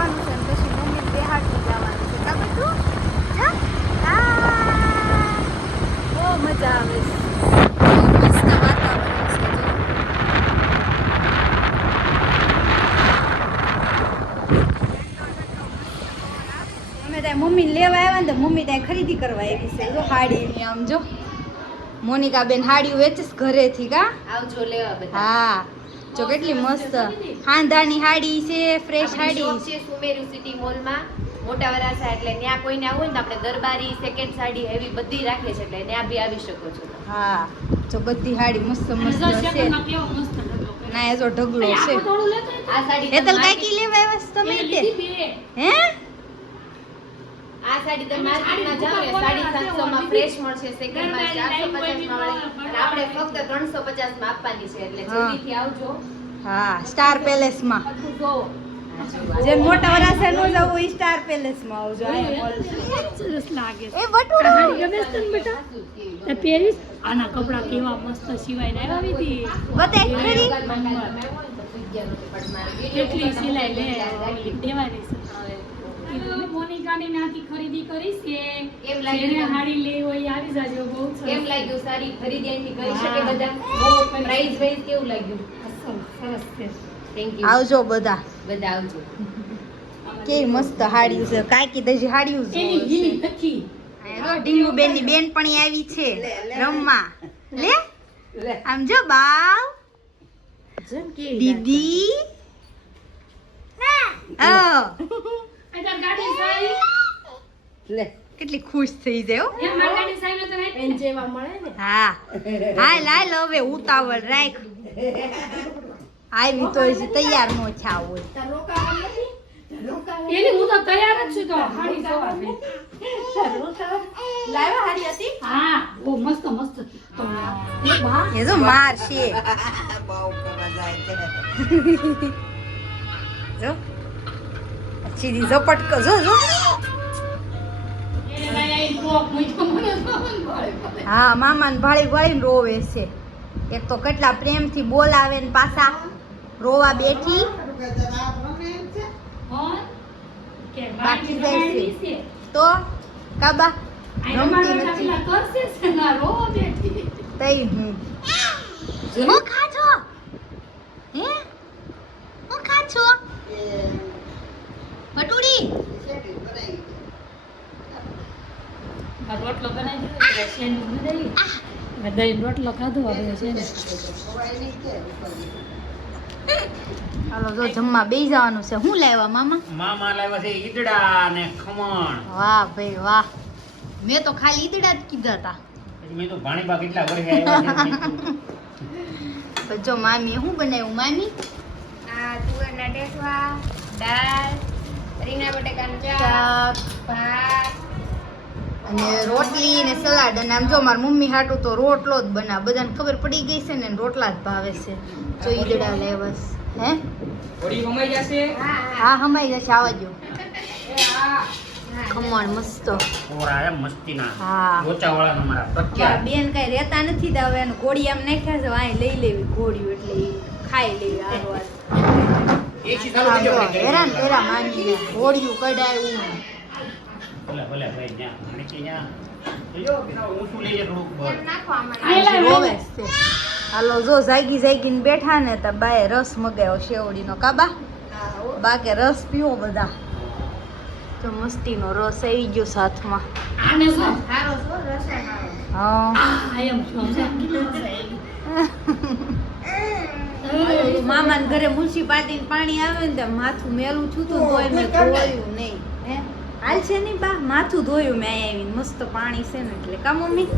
જવાનું છે ને પછી મમ્મી બેહાડવા જવાનું છે. કા બધું જા બહુ મજા આવે છે. મસ્ત વાતાવરણ છે જો. અમે ત્યાં મમ્મી લેવા આવ્યા ને તો મમ્મી ત્યાં ખરીદી કરવા આવી છે જો હાડીની. આમ જો મોનિકા બેન હાડીઓ વેચીશ ઘરેથી. કા આવજો લેવા બધા. હા જો કેટલી મસ્ત હાંધાની હાડી છે, ફ્રેશ હાડી છે. સુમેરુ સિટી મોલમાં મોટા વરાસા, એટલે ત્યાં કોઈને આવું હોય ને આપણે દરબારી સેકન્ડ સાડી એવી બધી રાખે છે, એટલે ત્યાં બી આવી શકો છો. હા જો બધી હાડી મસ્ત મસ્ત છે. ના એ જો ઢગલો છે. આ સાડી હેતલ કાકી લેવા આવ્યા છો તમે? હે આ સાડી તમે માર્કેટમાં જાવ ને 750 માં ફ્રેશ મળશે, સેકન્ડ માં 450 માં મળી, અને આપણે ફક્ત 350 માં આપવાની છે, એટલે જલ્દીથી આવજો. હા સ્ટાર પેલેસ માં જે મોટા વરાસા નો જાવ ઈ સ્ટાર પેલેસ માં આવજો. આ મોલ સરસ લાગે છે. એ બટુડા ગમે છે બેટા એ પેરિસ આના કપડા કેવા મસ્ત સિવાય આવી હતી. બતાય ખરી કેટલી સિલાઈ લે દેવાની છે. મોનિકાની નાથી ખરીદી કરી છે. કેમ લાગ્યું? હાડી લે હોય આવી જાજો. બહુ કેમ લાગ્યું? સારી ખરીદી અહીંથી કરી શકે બધા? પ્રાઇસ વાઇઝ કેવું લાગ્યું? સરસ છે. Thank you. આવજો બધા આવજો. કેવી મસ્ત હાડીઓ છે. કાકી દજી હાડીઓ છે. એની ગીની નખી આ ઢીંગુ બેન ની બેન પણ આવી છે રમવા. લે આમ જો બાવ દીદી કેટલી ખુશ થઈ જાય. હા હા લાલ હવે ઉતાવળ રાખ. આવી તો તૈયાર નો થયા હોય. એની હું તો તૈયાર જ છું. તો હાડી જોવા દે. લાવ્યા હાડી હતી? હા બહુ મસ્ત મસ્ત. તો એ જો માર છે. જો સીધી ઝપટ જો જો. હા મામા ને ભાળી ભાળી રોવે છે. એક તો કેટલા પ્રેમથી બોલાવે ને પાછા રોવા બેઠી. બાકી જાય છે તો કાબા રમતી નથી. તઈ હું ખાજો હે હું ખાજો ભટુડી રોટલો બનાવી દીધો. સેન્ડવિચ બનાવી. દહીં રોટલો ખાધો હવે છે ને. હાલો જો જમવા બેસી જવાનું છે. શું લાવ્યા મામા? મામા લાવ્યા છે ઈદડા ને ખમણ. વાહ ભાઈ વાહ. મેં તો ખાલી ઈદડા જ કીધા હતા. મેં તો ભાણીબા કેટલા વર્ષે આવ્યા છે. જો મામીએ શું બનાવ્યું મામી? આ તુવેરના ટેસવા, દાળ, રીંગણા બટાકાનું શાક, ભાત અને રોટલી ને સલાડ. અને આમ જો મારી મમ્મી હાટું તો રોટલો જ બનાવે. બધાને ખબર પડી ગઈ છે ને રોટલા જ ભાવે છે. જો ઈદડા લેવસ હે થોડી કમાઈ જશે. હા હમાઈ જશે. આવવા દો. ખમણ મસ્ત. ઓરા એમ મસ્તીના. હા લોચાવાળાના મારા પ્રખ્યાત. બેન કઈ રહેતા નથી તો હવે એને ઘોડી આમ નાખ્યા છે. અહીં લઈ લેવી ઘોડીઓ એટલે ઈ ખાઈ લેવી. હારવાર એસી ચાલુ થઈ જાય. હેરાન તેરા મામી ઘોડિયું કઢાયું. ભલે ભલે ભાઈ ન્યા માણકી ન્યા જો કે ઊંચું લઈ જાય થોડુંક બળ. રોવે છે. હાલો જો જાગી જાગીને બેઠા ને તો બાએ રસ મગાવ્યો શેવડીનો. કાબા બાકે રસ પીવો બધા. તો મસ્તીનો રસ આવી ગયો સાથમાં. આને શું સારો છો રસાય મારો. હા આ એમ શું મામાને ઘરે મ્યુનિસિપાલિટી પાણી આવે ને તો માથું મેલું છું તો તોય મેં ધોયું નહીં. હે હાલ છે નહીં બા માથું ધોયું મેં અહીં આવીને. મસ્ત પાણી છે ને એટલે. કા મમ્મી?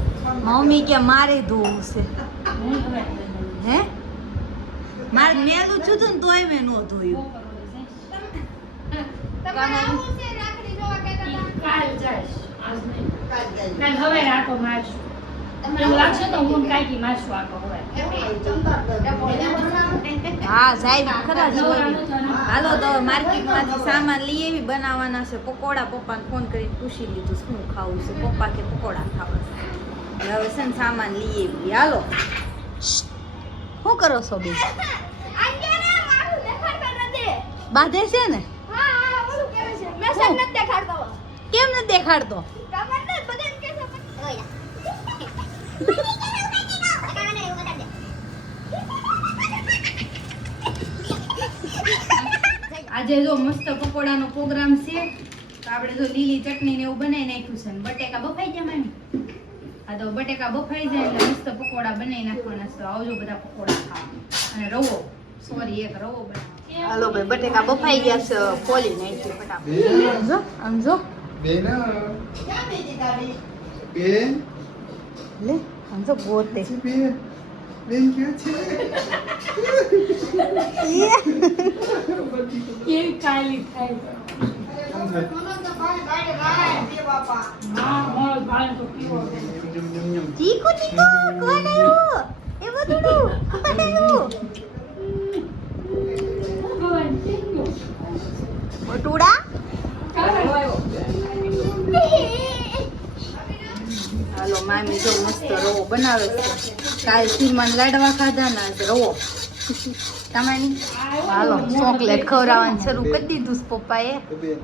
મમ્મી કે મારે ધોવું છે. હે મારે મેલું છું ને તોય મેં નો ધોયું. કાલ જાય આજ નહીં. કાલ હવે આટો મારશું. એવું લાગશે તો હું કાંઈકી મારશું આટો હવે. હા સાહેબ ખરા જ હોય. હાલો તો માર્કેટમાંથી સામાન લઈ આવી. બનાવવાના છે પકોડા. પપ્પાને ફોન કરીને પૂછી લીધું શું ખાવું છે. પપ્પા કે પકોડા ખાવા છે. હવે છે ને સામાન લઈ આવી. હાલો શું કરો છો બે? બાંધે છે ને દેખાડ દો. આજે જો મસ્ત પકોડાનો પ્રોગ્રામ છે તો આપણે જો લીલી ચટણી ને એવું બનાવી નાખ્યું છે ને બટેકા બફાઈ ગયા મામી. આ તો બટેકા બફાઈ જાય એટલે મસ્ત પકોડા બનાવી નાખવાના છે. તો આવજો બધા પકોડા ખાવા. અને રવો સોરી એક રવો બનાવો. હાલો ભાઈ બટેકા બફાઈ ગયા છે ફોલી નાખ્યું ફટાફટ. જો આમ જો બેન ક્યાં બેટી તારી બેન લે આમ જો ગોતે બેન બેન ક્યાં છે કેવી કાલી થાય હા મારો ભાઈ તો પીવો ચીકુ ચીકુ કોણ આવ્યું એ બધું કોણ આવ્યું ભગવાન ચીકુ બટુડા હાલો મામી જો મસ્ત રવો બનાવે છે. કાલ શીરમાન લાડવા ખાધા ને આજ રવો તમારી હાલો ચોકલેટ ખવડાવવાનું શરૂ કરી દીધું છે પપ્પાએ. બેન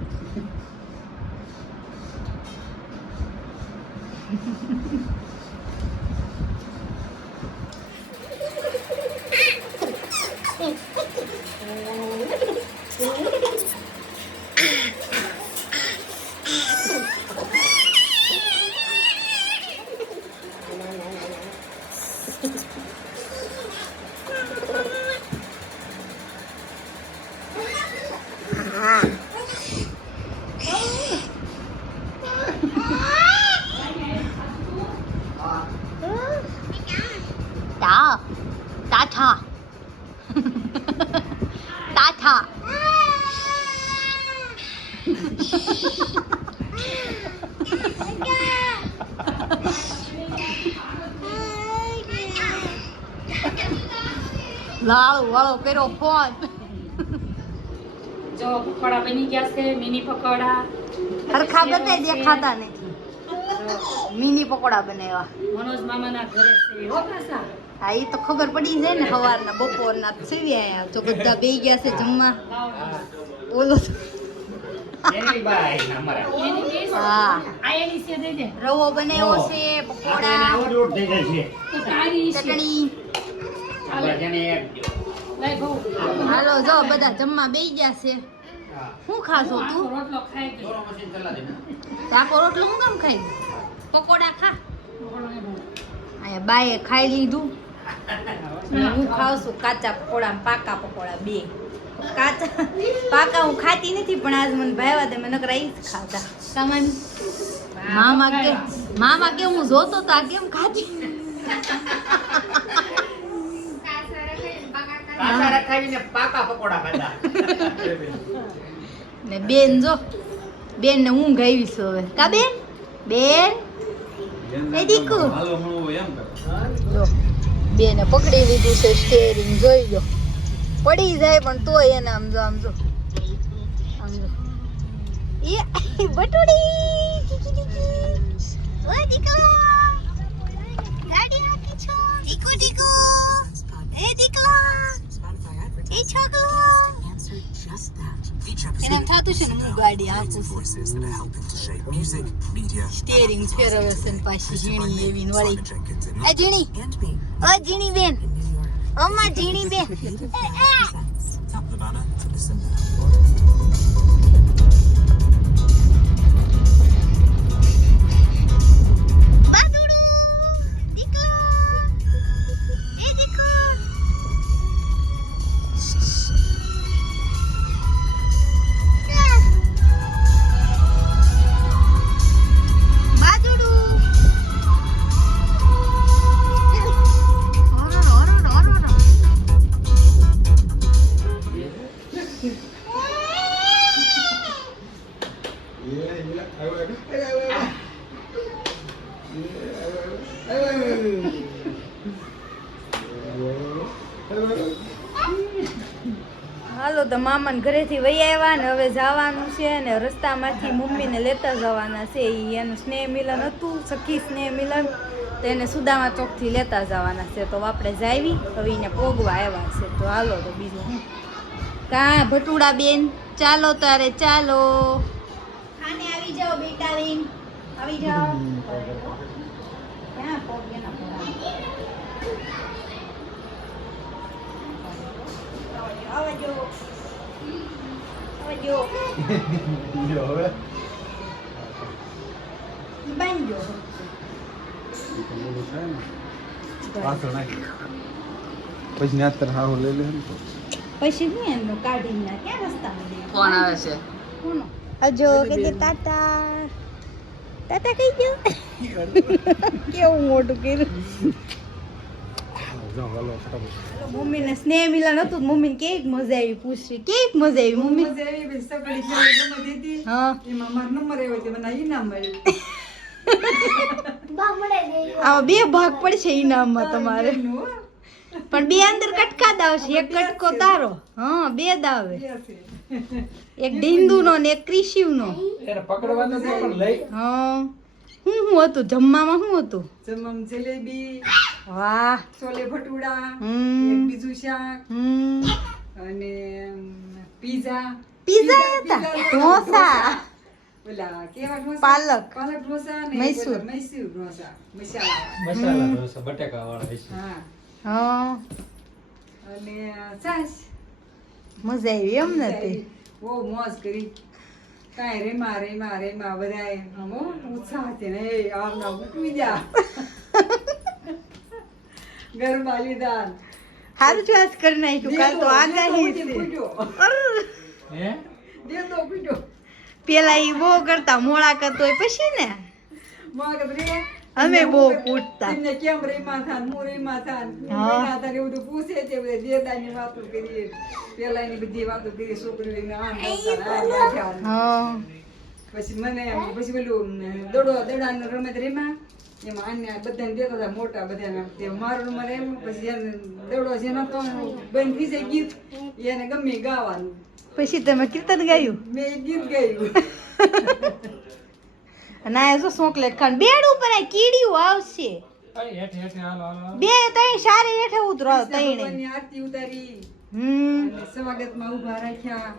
તાઠા તાઠા લાળુ વાળો કર્યો ફોન. જો પકોડા બની ગયા છે મિની પકોડા હરખા બધાય દેખાતા નથી. મિની પકોડા બનાવ્યા. મનોજ મામાના ઘરે છે હો પાછા હા એ તો ખબર પડી જાય ને સવારના બપોરના સેવી આયા તો બધા બેહી ગયા છે જમવા. બોલો એની બાઈ અમારા એની કેસ હા આ એની છે દે દે રવો બનાવ્યો છે પકોડા ઓવરલોડ થઈ જાય છે તો તારી છે ચટણી. આપણે જેને એક લઈ બહુ હાલો જો બધા જમવા બેહી ગયા છે. શું ખાશો તું? રોટલો ખાઈ ગયો દોરો મશીન ચલા દે ને તાકો રોટલો હું કેમ ખાઈ? પકોડા ખા. પકોડો ને બહુ અહીંયા બાએ ખાઈ લીધું ને હું ખાઉં છું કાચા પકોડા ને પાકા પકોડા બે. કાચા પાકા હું ખાતી નથી પણ આજ મને ભાવ્યા તે મેં નકરા ઈ જ ખાધા. સામાન્ય મામા કે હું જોતો તો આ કેમ ખાતી. કાચા રખાવીને પાકા પકોડા ખાધા ને બેન જો બેન ને ઊંઘ આવી છે હવે. કા બેન બેન એ દીકુ જો બેને પકડી લીધું છે સ્ટેરિંગ જોઈ લો. પડી જાય પણ તોય એને આમ જો એ બટુડી ટીકી ટીકી ઓય દીકલા ગાડી હાકી છો દીકુ દીકુ એ દીકલા એ છોકરો એને એમ થતું છે ને હું ગાડી હાકું છું. સ્ટેરિંગ ફેરવે છે ને પાછી ઝીણી એવી ને વળી એ ઝીણી ઓ ઝીણી બેન અમા ઝીણી બેન હાલો તો મામાને ઘરેથી વહી આવ્યા ને હવે જવાનું છે ને રસ્તામાંથી મમ્મીને લેતા જવાના છે. એનું સ્નેહ મિલન હતું સખી સ્નેહ મિલન તો એને સુદામા ચોકથી લેતા જવાના છે. તો આપણે જાવી હવે એને પોગવા આવ્યા છે. તો હાલો તો બીજું હું કા ભટુડા બેન ચાલો તારે ચાલો ખાને આવી આવી જાઓ બેટા બેન આવી જાઓ ક્યાં પગ એના પર આવજો જો હવે બાંધજો પાછળ નાખી પછી ના તર હાવ લઈ લે પછી હું એમનું કાઢી ના ક્યાં રસ્તામાં દે ફોન આવે છે કોનો અજો કે દે તાતા તાતા કઈ ગયો કેવું મોટું કર્યું જાઓ હાલો ફટાફટ મમ્મીને સ્નેહ મિલન હતું મમ્મીને કેવી મજા આવી પૂછવી કેવી મજા આવી મમ્મી મજા આવી બસ સગડી ખેલી ગમે દીધી હા એમાં મારો નંબર આવ્યો છે મને ઈનામ મળ્યું આમાં બે ભાગ પડશે ઇનામમાં તમારે પણ બે અંદર કટકા દાવ છે એક કટકો તારો હા બે દાવે એક ડીંદુનો ને એક ક્રિશિવનો એને પકડવાનો છે પણ લઈ હા હું હતું જમવામાં શું હતું જમમ જલેબી વાહ છોલે ભટુડા હમ. એક બીજું શાક અને પીઝા પીઝા હતા ઢોસા ઓલા કેવા ઢોસા પાલક. પાલક ઢોસા ને મૈસૂર. ઓલા મૈસૂર ઢોસા મસાલા મસાલા ઢોસા બટેકા વાળા છે હા હા અને છાશ મજા આવી એમ ને તે બહુ મોજ કરી કાંઈ રેમાં બધાએ આમો ઉત્સાહ છે ને એ આમના ઉકવી જા ગરબા લીધા સારું ચોઈસ કરી નાખ્યું કાલ તો આગાહી છે હે દેતો પીટો પેલા ઈ બહુ કરતા મોળા કરતો હોય પછી ને મગજ રે અમે બહુ પૂછતા એમને કેમ રેમાં થાન હું રેમાં થાન હા. એના તારે એવું બધું પૂછે છે બધે દેદાની વાતો કરીએ પેલાની બધી વાતો કરીએ છોકરીઓને આમ કરતા, આમ રાખ્યા. હા પછી મને પછી પેલું દડાનો રમત રેમાં એમાં આને બધાને દેતા હતા મોટા બધાને તે મારો નંબર એમ પછી એને દડો જેનો તો બંધ થઈ જાય ગીત એને ગમે ઈ ગાવાનું પછી તમે કીર્તન ગાયું મેં એ ગીત ગાયું અને આ જો ચોકલેટ ખાન બેડ ઉપર આ કીડીઓ આવશે હેઠે હેઠે હાલો હાલો બે ત્રણ સારી હેઠે ઉતરો કૃષ્ણ ત્રણે ભગવાનની આરતી ઉતારી હમ અને સ્વાગતમાં ઊભા રાખ્યા